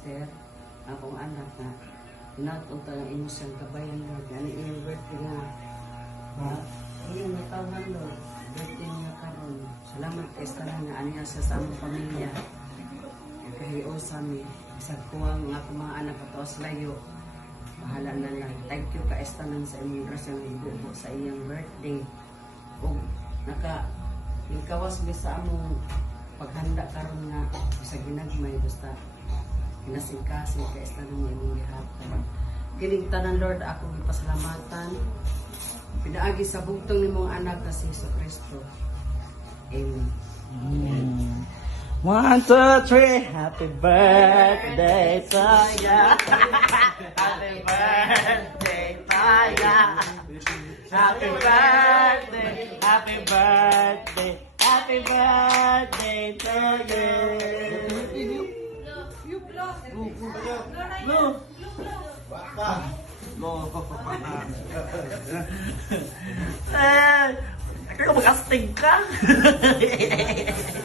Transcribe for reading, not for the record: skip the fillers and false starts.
Sir, akong anak na inatunta ng imusang kabayan Lord. Ano iyong birthday nga. Iyong natawan Lord. Birthday niya karon. Salamat kay Esther nga aniya sa among pamilya. Kahiyo sa mi. Isang kuwang nga akong mga anak at layo. Bahala na lang. Thank you ka Esther sa imong grasya ng ibubo sa iyong birthday. O yung kawas mi sa among paghanda karon nga sa ginagmay basta kinasing-kasing kay Esther ng imong gihapon. Kining tanan Lord ako gipasalamatan. Pinaagi sa bugtong nimong anak na si Jesucristo. Amen. Amen. 1, 2, 3. Happy birthday to ya. Happy birthday to ya. Happy birthday. Happy birthday. Happy birthday to you. No. Kaya mag-astig ka.